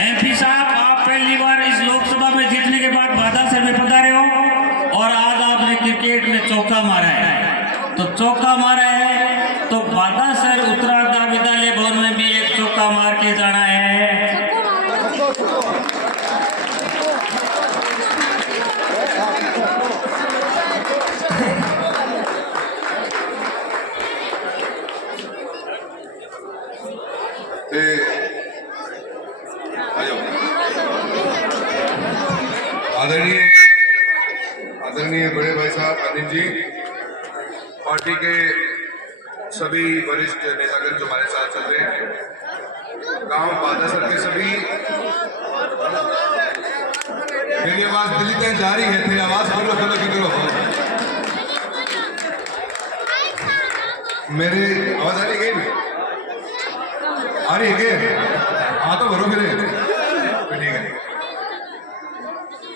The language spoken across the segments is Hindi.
एमपी साहब, आप पहली बार इस लोकसभा में जीतने के बाद बादासर में पधारे हो और आज आपने क्रिकेट में चौका मारा है। तो चौका मारा है तो बादासर उत्तरार्धा विद्यालय भवन में भी एक चौका मार के जाना है। आदरणीय बड़े भाई साहब अनिल जी, पार्टी के सभी वरिष्ठ नेतागण जो हमारे साथ चल रहे हैं, गांव बादासर के सभी, मेरी आवाज दिल्ली तक जा रही है, तेरी आवाज बोलो बोलो की करो। मेरी आवाज आ रही है? आ रही है? हाँ तो भरो मेरे, ठीक है।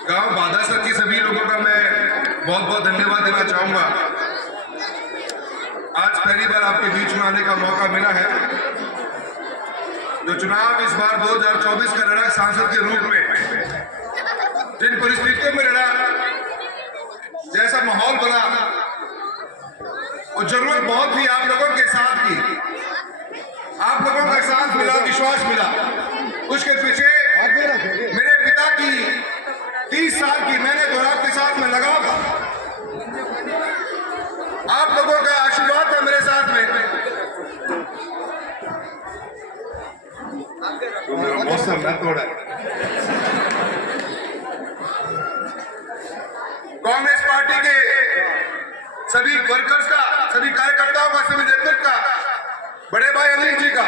गांव बादासर के सभी लोगों का मैं बहुत बहुत धन्यवाद देना चाहूंगा। आज पहली बार आपके बीच में आने का मौका मिला है। जो चुनाव इस बार 2024 का लड़ा सांसद के रूप में, जिन परिस्थितियों में लड़ा, जैसा माहौल बना और जरूरत बहुत थी आप लोगों के साथ की, आप लोगों का साथ मिला, विश्वास मिला। उसके पीछे मेरे पिता की 30 साल की मेहनत और आपके साथ में लगाव था। आप लोगों का आशीर्वाद था मेरे साथ में। तो मेरा मौसम न तोड़ा। कांग्रेस पार्टी के सभी वर्कर्स का, सभी कार्यकर्ताओं का, सभी नेतृत्व का, बड़े भाई अनिल जी का,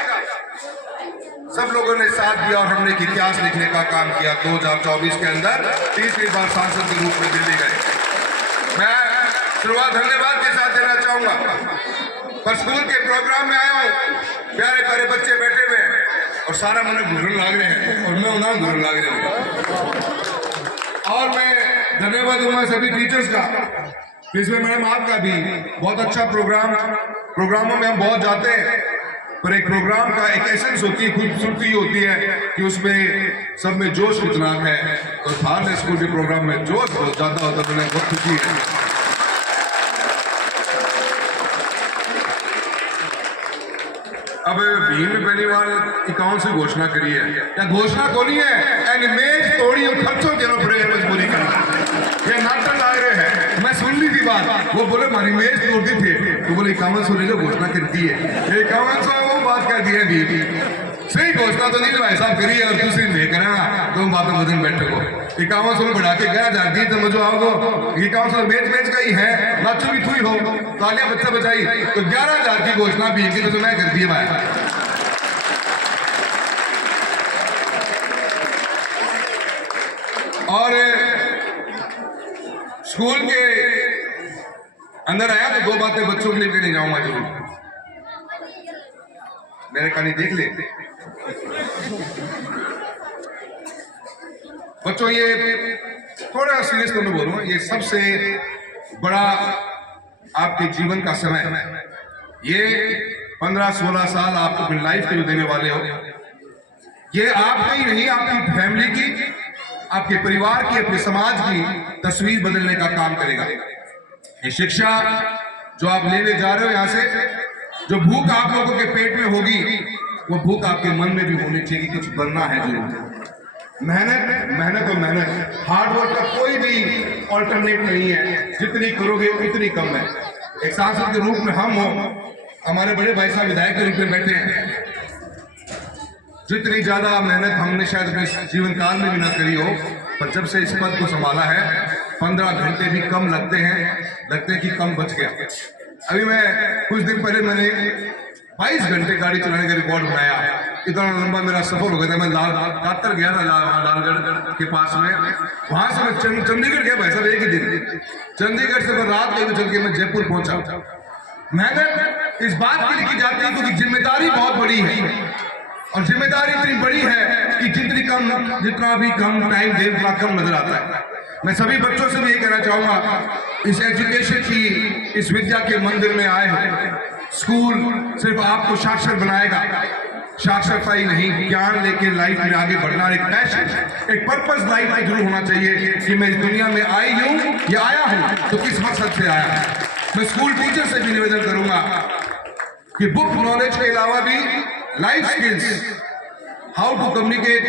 सब लोगों ने साथ दिया और हमने इतिहास लिखने का काम किया। 2024 के अंदर तीसरी बार सांसद के रूप में दिल्ली गए। मैं शुरुआत धन्यवाद के साथ देना चाहूंगा। पर स्कूल के प्रोग्राम में आया हूँ, प्यारे प्यारे बच्चे बैठे हुए हैं और सारा मुझे घुरन लाग रहे हैं और मैं उन्हें घुरन लाग रहे हैं। और मैं धन्यवाद दूंगा सभी टीचर्स का। इसमें मैडम आपका भी बहुत अच्छा प्रोग्रामों में हम बहुत जाते हैं, पर एक प्रोग्राम का एक एसेंस होती है, खूबसूरती होती है कि उसमें सब में जोश कितना है। और फार्म स्कूल के प्रोग्राम में जोश बहुत ज्यादा होता है, मुझे बहुत खुशी है। अब भीम ने पहली बार अकाउंट से घोषणा करी है, या घोषणा को नहीं है, इमेज तोड़ी और खर्चों देना पड़ेगा, मजबूरी करना। ये नाटक आ रहे हैं, मैं सुन ली थी बात, वो बोले हमारी इमेज तोड़ दी थी, तो बोले 5100 ले लो, घोषणा करती है 5100, वो बात कर दी है भी सही घोषणा तो नहीं भाई साहब करी है, और दूसरी नहीं करेगा तो बात में बदल बैठे को 5100 में बढ़ा के 11,000 दी, तो मुझे आओगे 5100 बेच का ही है, नाचो भी थुई हो, तालियां बच्चा बचाई, तो 11,000 की घोषणा भी की तो मैं कर दी भाई। और स्कूल के अंदर आया तो 2 बातें बच्चों के लिए भी नहीं जाऊंगा जरूर, मेरे कहानी देख ले बच्चों। ये थोड़ा सीरियस तो मैं बोलूंगा, ये सबसे बड़ा आपके जीवन का समय है। ये 15-16 साल आप अपनी लाइफ के जो देने वाले हो, ये आपका ही नहीं, आपकी फैमिली की, आपके परिवार की, अपने समाज की तस्वीर बदलने का काम करेगा। ये शिक्षा जो आप लेने जा रहे हो यहाँ से, जो भूख आप लोगों के पेट में होगी, वो भूख आपके मन में भी होनी चाहिए, कुछ बनना है जो मेहनत, मेहनत और मेहनत, हार्डवर्क का कोई भी ऑल्टरनेट नहीं है, जितनी करोगे उतनी कम है। एक सांसद के रूप में हम हो, हमारे बड़े भाई साहब विधायक के रूप में बैठे हैं, जितनी ज्यादा मेहनत हमने शायद अपने जीवन काल में भी ना करी हो, पर जब से इस पद को संभाला है 15 घंटे भी कम लगते हैं कि कम बच गया। अभी मैं कुछ दिन पहले मैंने 22 घंटे गाड़ी चलाने का रिकॉर्ड बनाया, इतना लंबा मेरा सफर हो गया था। मैं लातर गया था, लालगढ़ के पास में, वहां से मैं चंडीगढ़ गया भाई साहब, एक ही दिन। चंडीगढ़ से मैं रात में चल के मैं जयपुर पहुंचा। मेहनत इस बात के लिए की जाती है क्योंकि जिम्मेदारी बहुत बड़ी है, और जिम्मेदारी इतनी बड़ी है कि जितना भी कम टाइम दे उतना कम नजर आता है। मैं सभी बच्चों से भी ये कहना चाहूंगा, इस एजुकेशन की, इस विद्या के मंदिर में आए हो। स्कूल सिर्फ आपको साक्षर बनाएगा, साक्षरता ही नहीं, ज्ञान लेके लाइफ में आगे बढ़ना, एक पैशन, एक पर्पस लाइफ में जरूर होना चाहिए कि मैं इस दुनिया में आई हूँ या आया हूँ तो किस मकसद से आया हूँ। मैं स्कूल टीचर से भी निवेदन करूंगा कि बुक नॉलेज के अलावा भी life skills, how to communicate,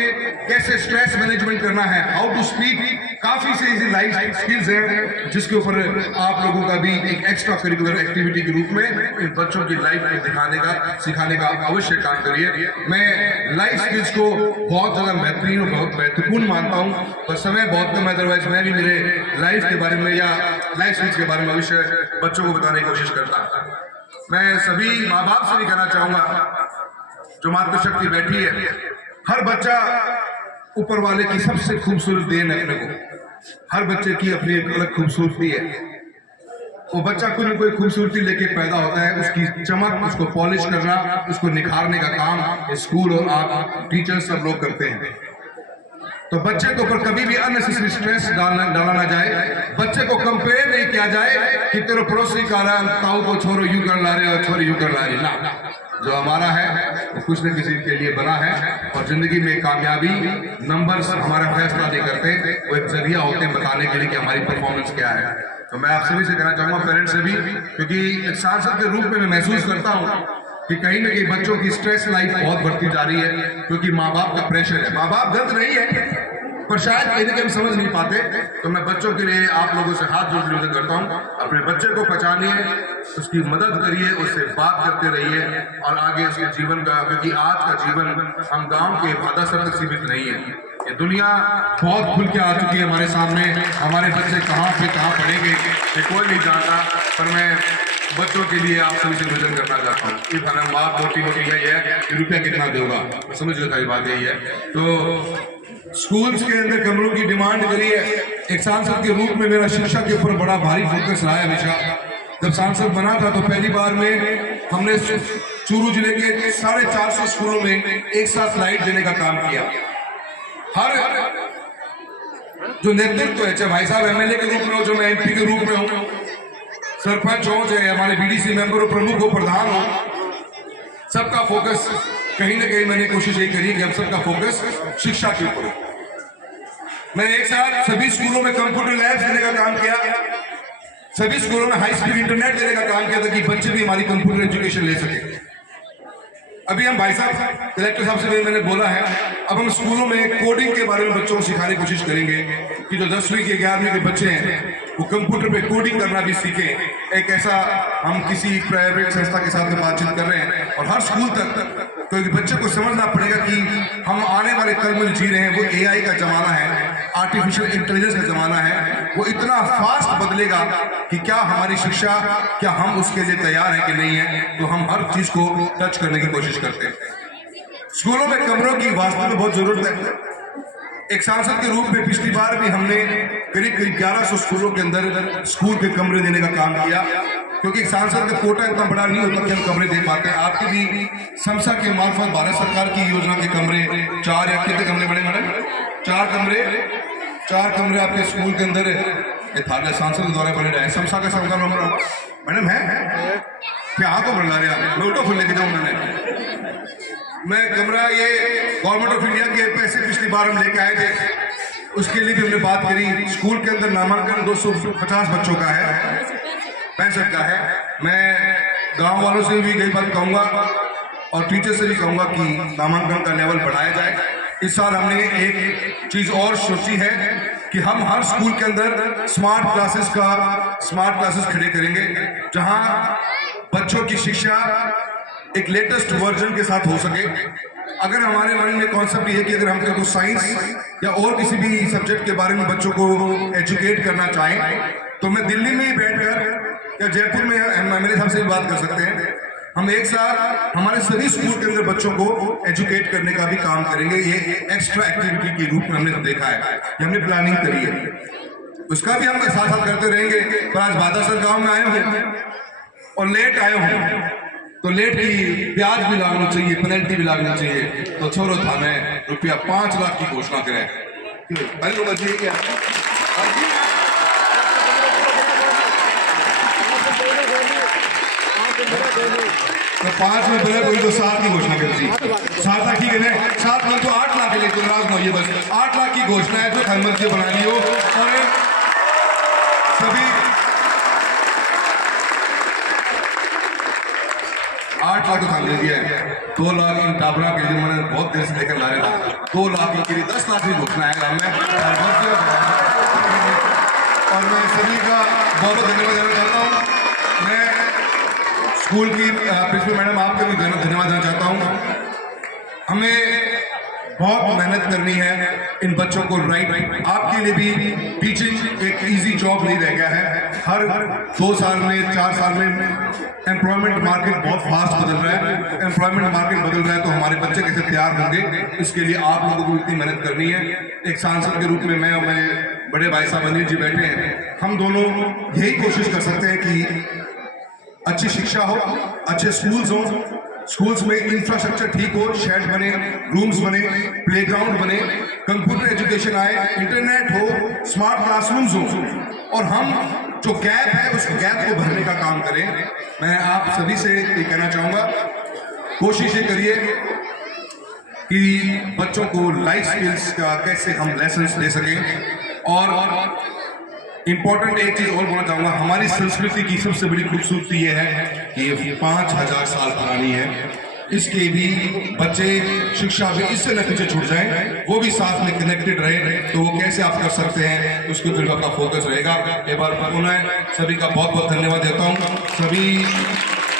कैसे स्ट्रेस मैनेजमेंट करना है, हाउ टू स्पीक, काफी से ऐसी लाइफ स्किल्स हैं जिसके ऊपर आप लोगों का भी एक एक्स्ट्रा करिकुलर एक्टिविटी के रूप में इन बच्चों की लाइफ में दिखाने का, सिखाने का अवश्य काम करिए। मैं लाइफ स्किल्स को बहुत ज्यादा बेहतरीन और बहुत महत्वपूर्ण मानता हूँ, पर समय बहुत कम है, अदरवाइज मैं भी मेरे लाइफ के बारे में या लाइफ स्किल्स के बारे में अवश्य बच्चों को बताने की कोशिश करता हूँ। मैं सभी माँ बाप से भी कहना चाहूंगा जो मातृशक्ति बैठी है, हर बच्चा ऊपर वाले की सबसे खूबसूरत देन है अपने को। हर बच्चे की अपनी एक अलग खूबसूरती है। वो बच्चा कोई न कोई खूबसूरती लेके पैदा होता है, उसकी चमक, उसको पॉलिश करना, उसको निखारने का काम स्कूल और आप टीचर सब लोग करते हैं। तो बच्चे के ऊपर कभी भी अननेसेसरी स्ट्रेस डाला ना जाए। बच्चे को कंपेयर नहीं किया जाए कि तेरे पड़ोसी का ताऊ को छोरो यूं कर ला रहे और छोरी यूं कर ला रही ना। जो हमारा है वो कुछ न किसी के लिए बना है, और जिंदगी में कामयाबी नंबर्स हमारा फैसला नहीं करते, वो एक जरिया होते हैं बताने के लिए कि हमारी परफॉर्मेंस क्या है। तो मैं आप सभी से कहना चाहूंगा, पेरेंट्स से भी, क्योंकि एक सांसद के रूप में मैं महसूस करता हूँ कि कहीं ना कहीं बच्चों की स्ट्रेस लाइफ बहुत बढ़ती जा रही है, क्योंकि माँ बाप का प्रेशर है। माँ बाप गलत नहीं है, पर शायद कहीं ना कहीं हम समझ नहीं पाते। तो मैं बच्चों के लिए आप लोगों से हाथ जोड़ निवेदन करता हूँ, अपने बच्चे को पहचानिए, उसकी मदद करिए, उससे बात करते रहिए और आगे उसके जीवन का, क्योंकि आज का जीवन हम गांव के बादासर तक सीमित नहीं है। ये दुनिया बहुत खुल के आ चुकी है हमारे सामने। हमारे बच्चे कहाँ पे कहाँ पढ़ेंगे ये कोई नहीं जानता, पर मैं बच्चों के लिए आप सभी से निवेदन करना चाहता हूँ कि खाना बाप मोटी मोटी है ये रुपया कितना देगा, समझ लो, सारी बात यही है। तो स्कूल्स के अंदर कमरों की डिमांड करी है। एक सांसद के रूप में मेरा शिक्षा के ऊपर बड़ा भारी फोकस रहा है हमेशा। जब सांसद बना था तो पहली बार में हमने चूरू जिले के 450 स्कूलों में एक साथ लाइट देने का काम किया। हर जो नेतृत्व है, चाहे भाई साहब एमएलए के रूप में हो, जो मैं एमपी के रूप में हूँ, सरपंच हो, चाहे हमारे बीडीसी मेंबर हो, प्रमुख हो, प्रधान हो, सबका फोकस कहीं ना कहीं मैंने कोशिश यही करी कि हम सबका फोकस शिक्षा के ऊपर हो। मैंने एक साथ सभी स्कूलों में कंप्यूटर लैब्स देने का काम किया, सभी स्कूलों में हाई स्पीड इंटरनेट देने का काम किया ताकि बच्चे भी हमारी कंप्यूटर एजुकेशन ले सके। अभी हम भाई साहब कलेक्टर साहब से मैंने बोला है, अब हम स्कूलों में कोडिंग के बारे में बच्चों को सिखाने की कोशिश करेंगे कि जो 10वीं के 11वीं के बच्चे हैं वो कंप्यूटर पे कोडिंग करना भी सीखें। एक ऐसा हम किसी प्राइवेट संस्था के साथ बातचीत कर रहे हैं, और हर स्कूल तक, क्योंकि बच्चे को समझना पड़ेगा कि हम आने वाले कल में जी रहे हैं वो एआई का जमाना है, आर्टिफिशियल इंटेलिजेंस का जमाना है। वो इतना फास्ट बदलेगा कि क्या हमारी शिक्षा, क्या हम उसके लिए तैयार हैं कि नहीं है। तो हम हर चीज को टच करने की कोशिश करते हैं। स्कूलों में कमरों की वास्तव में बहुत जरूरत है। एक सांसद के रूप में पिछली बार भी हमने करीब 1100 स्कूलों के अंदर स्कूल के कमरे देने का काम किया, क्योंकि एक सांसद का कोटा इतना बड़ा नहीं होता कि हम कमरे दे पाते हैं। आपके भी समसा के मार्फत भारत सरकार की योजना के कमरे 4 या कितने कमरे बने मैडम? 4 कमरे आपके स्कूल के अंदर थाने सांसद के द्वारा बने रहे। समसा का संख्या नंबर मैडम है क्या? हाँ, तो बना रहे हैं, मैं उल्टा फुल लेके जाऊँ। मैं कमरा ये गवर्नमेंट ऑफ इंडिया के पैसे पिछली बार हम लेके आए थे, उसके लिए भी हमने बात करी। स्कूल के अंदर नामांकन 250 बच्चों का है, 65 का है। मैं गांव वालों से भी कई बात कहूंगा और टीचर से भी कहूंगा कि नामांकन का लेवल बढ़ाया जाए। इस साल हमने एक चीज और सोची है कि हम हर स्कूल के अंदर स्मार्ट क्लासेस खड़े करेंगे, जहां बच्चों की शिक्षा एक लेटेस्ट वर्जन के साथ हो सके। अगर हमारे मन में कॉन्सेप्ट ये कि अगर हम को साइंस या और किसी भी सब्जेक्ट के बारे में बच्चों को एजुकेट करना चाहें, तो मैं दिल्ली में ही बैठकर या जयपुर में एमएलए साहब से भी बात कर सकते हैं। हम एक साथ हमारे सभी स्कूल के अंदर बच्चों को एजुकेट करने का भी काम करेंगे। ये एक्स्ट्रा एक्टिविटी के रूप में हमने देखा है, ये हमने प्लानिंग करी है, उसका भी हम साथ साथ करते रहेंगे। पर आज बादासर गांव में आए हूँ और लेट आए हूँ, तो लेट की ब्याज भी लागना चाहिए, पेनल्टी भी लागनी चाहिए। तो छोरो था मैं रुपया 5 लाख की घोषणा करें, अरे लोग चाहिए क्या? तो तो 5 में बोले कोई तो 7 की घोषणा कर दी। 7 लाख ठीक है ना, 7 लाख तो 8 लाख के लिए तो नाराज हो, ये बस 8 लाख की घोषणा है जो खनमत से बना ली हो। और सभी 8 लाख तो खान दे दिया है। 2 लाख इन टाबरा के लिए मैंने बहुत देर से लेकर ला रहा था। 2 लाख के लिए 10 लाख की घोषणा है गाँव में। और मैं सभी का बहुत बहुत धन्यवाद देना चाहता हूँ। मैं स्कूल की प्रिंसिपल मैडम आपका भी धन्यवाद देना चाहता हूँ। हमें बहुत मेहनत करनी है इन बच्चों को राइट। आपके लिए भी टीचिंग एक इजी जॉब नहीं रह गया है। हर 2 साल में 4 साल में एम्प्लॉयमेंट मार्केट बहुत फास्ट बदल रहा है। एम्प्लॉयमेंट मार्केट बदल रहा है तो हमारे बच्चे कैसे तैयार होंगे, इसके लिए आप लोगों को इतनी मेहनत करनी है। एक सांसद के रूप में मैं और मेरे बड़े भाई साहब अनिल जी बैठे हैं, हम दोनों यही कोशिश कर सकते हैं कि अच्छी शिक्षा हो, अच्छे स्कूल्स हो, स्कूल्स में इंफ्रास्ट्रक्चर ठीक हो, शेड बने, रूम्स बने, प्लेग्राउंड बने, कंप्यूटर एजुकेशन आए, इंटरनेट हो, स्मार्ट क्लासरूम्स हो, और हम जो गैप है उस गैप को भरने का काम करें। मैं आप सभी से ये कहना चाहूंगा, कोशिश ये करिए कि बच्चों को लाइफ स्किल्स का कैसे हम लेसन दे सकें। और इंपॉर्टेंट एक चीज और बोलना चाहूंगा, हमारी संस्कृति की सबसे बड़ी खूबसूरती ये है कि ये 5000 साल पुरानी है। इसके भी बच्चे शिक्षा में इससे न पीछे छूट जाएं, वो भी साथ में कनेक्टेड रहे, तो वो कैसे आप कर सकते हैं उसके ऊपर आपका फोकस रहेगा। एक बार पुनः सभी का बहुत बहुत धन्यवाद देता हूँ, सभी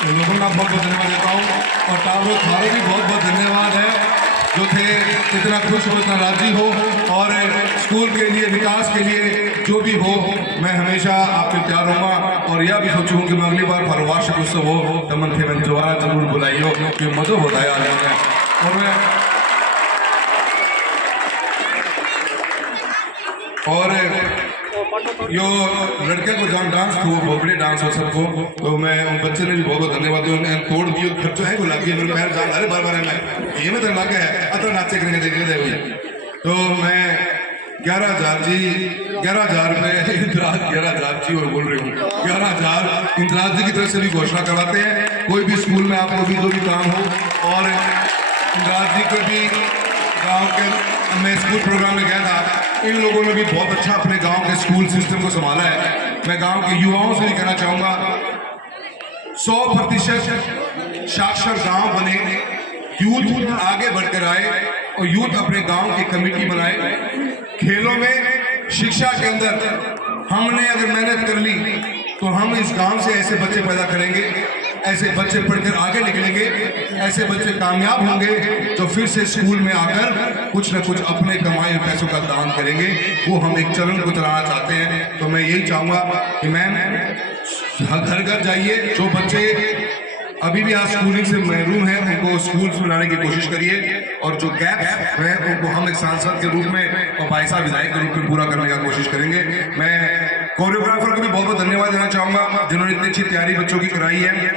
लोगों का बहुत बहुत धन्यवाद देता हूँ। और टावरों थारे भी बहुत बहुत धन्यवाद है जो थे इतना खुश हो, इतना राजी हो, और स्कूल के लिए विकास के लिए जो भी हो मैं हमेशा आपके तैयार रहूँगा। और यह भी सोचूँ कि मैं अगली बार हर वार्षिक उत्सव हो तो मन थे मैं दोबारा जरूर बुलाइयो कि मज़ो होता है आने में। और यो लड़के को जहाँ डांस थो भोगड़े डांस हो सबको, तो मैं उन बच्चे ने भी बहुत बहुत धन्यवाद दिया। उन्हें तोड़ दियो खर्चो है को लगी मेरे पैर जान अरे बार बार मैं ये में तो लगे है अतर नाचे करेंगे देख रहे हुई। तो मैं 11,000 रुपये इंदिराज 11,000 जी और बोल रही हूँ 11,000 इंदिराज जी की तरफ से भी घोषणा करवाते हैं। कोई भी स्कूल में आपको भी जो भी काम हो, और इंदिराज जी को भी गाँव के मैं स्कूल प्रोग्राम में गया था, इन लोगों ने भी बहुत अच्छा अपने गांव के स्कूल सिस्टम को संभाला है। मैं गांव के युवाओं से भी कहना चाहूंगा 100% साक्षर गांव बने, यूथ आगे बढ़कर आए और यूथ अपने गांव की कमेटी बनाए। खेलों में, शिक्षा के अंदर हमने अगर मेहनत कर ली तो हम इस गांव से ऐसे बच्चे पैदा करेंगे, ऐसे बच्चे पढ़कर आगे निकलेंगे, ऐसे बच्चे कामयाब होंगे जो फिर से स्कूल में आकर कुछ न कुछ अपने कमाए हुए पैसों का दान करेंगे। वो हम एक चरण को चलाना चाहते हैं। तो मैं यही चाहूंगा कि मैम घर घर जाइए, जो बच्चे अभी भी आज स्कूलिंग से महरूम हैं उनको स्कूल में लाने की कोशिश करिए, और जो गैप है उनको हम एक सांसद के रूप में और भाई साहब विधायक के रूप में पूरा करने का कोशिश करेंगे। मैं कोरियोग्राफर को भी बहुत बहुत धन्यवाद देना चाहूंगा जिन्होंने इतनी अच्छी तैयारी बच्चों की कराई है,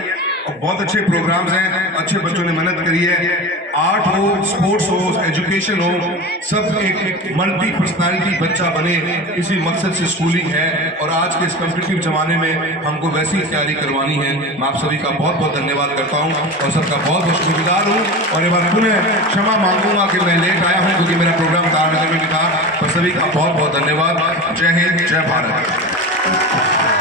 और बहुत अच्छे प्रोग्राम्स हैं, अच्छे बच्चों ने मेहनत करी है। आर्ट हो, स्पोर्ट्स हो, एजुकेशन हो, सब एक मल्टी पर्सनालिटी बच्चा बने, इसी मकसद से स्कूलिंग है। और आज के इस कॉम्पिटिटिव जमाने में हमको वैसी तैयारी करवानी है। मैं आप सभी का बहुत बहुत धन्यवाद करता हूँ और सबका बहुत बहुत शुक्रगुजार हूँ। और एक बार पुनः क्षमा मांगूंगा कि मैं लेट आया हूँ क्योंकि मेरा प्रोग्राम तारानगर में भी था। पर सभी का बहुत बहुत धन्यवाद। जय हिंद, जय भारत।